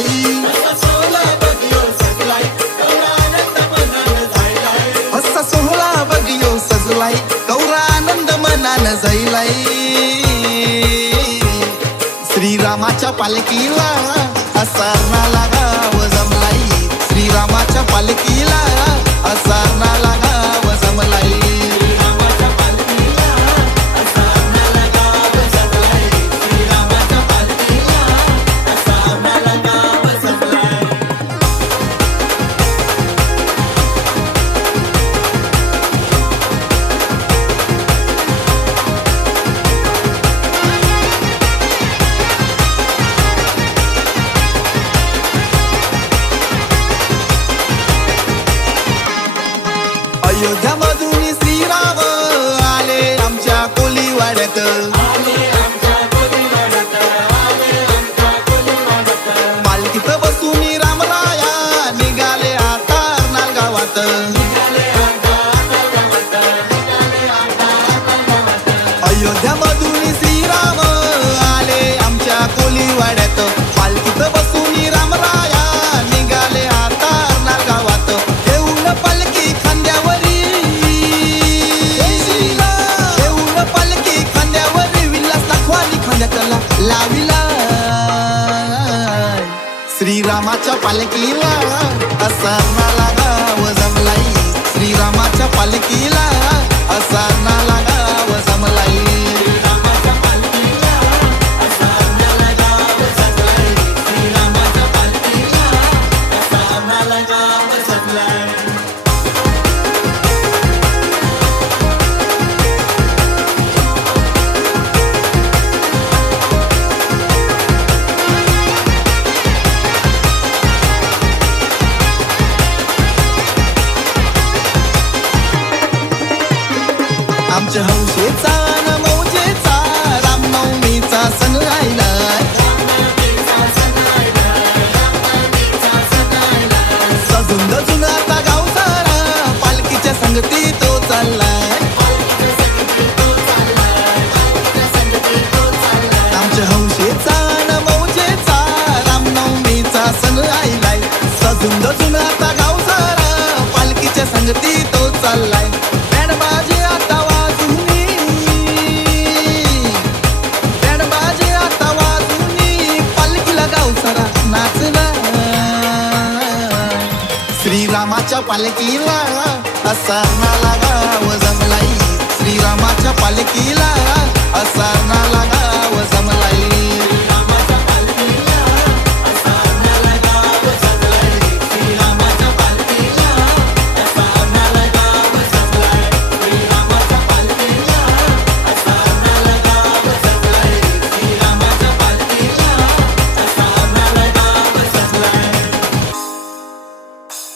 जमलाई. असा सोहळा बघ यो सजलाई, गौरा आनंद मनान जाईलाई. श्रीरामाच्या पालखीला असारणा लागाव जमलाई. श्रीरामाच्या पालखीला असारणा लागाव जमलाई. अयोध्यामधून श्रीराम आले आमच्या कोलीवाड्यात. पालखीत बसून रामराया निघाले आता अर्नाळ गावात. अयोध्यामधून श्रीराम आले आमच्या कोलीवाड्यात. पालखीत बसून रामराया निघाले आता अर्नाळ गावात. ठेवून पालखी खांद्यावर लाविला. श्रीरामाच्या पालखीला असारणा लागाव जमलाई. श्रीरामाच्या पालखीला असारणा लागाव जमलाई. आमच्या हौशेचा न मौजेचा रामनवमीचा सण राहिलाय. सजून दजून आता गाव सारा पालखीच्या संगती तो चाललाय. आमच्या हौशेचा न मौजेचा रामनवमीचा सण राहिलाय. सजून दजून आता गाव सारा पालखीच्या संगती तो चाललाय. बँडबाजी आता श्रीरामाच्या पालखीला असारणा लागाव जमलाई. श्रीरामाच्या पालखीला असारणा लागाव जमलाई.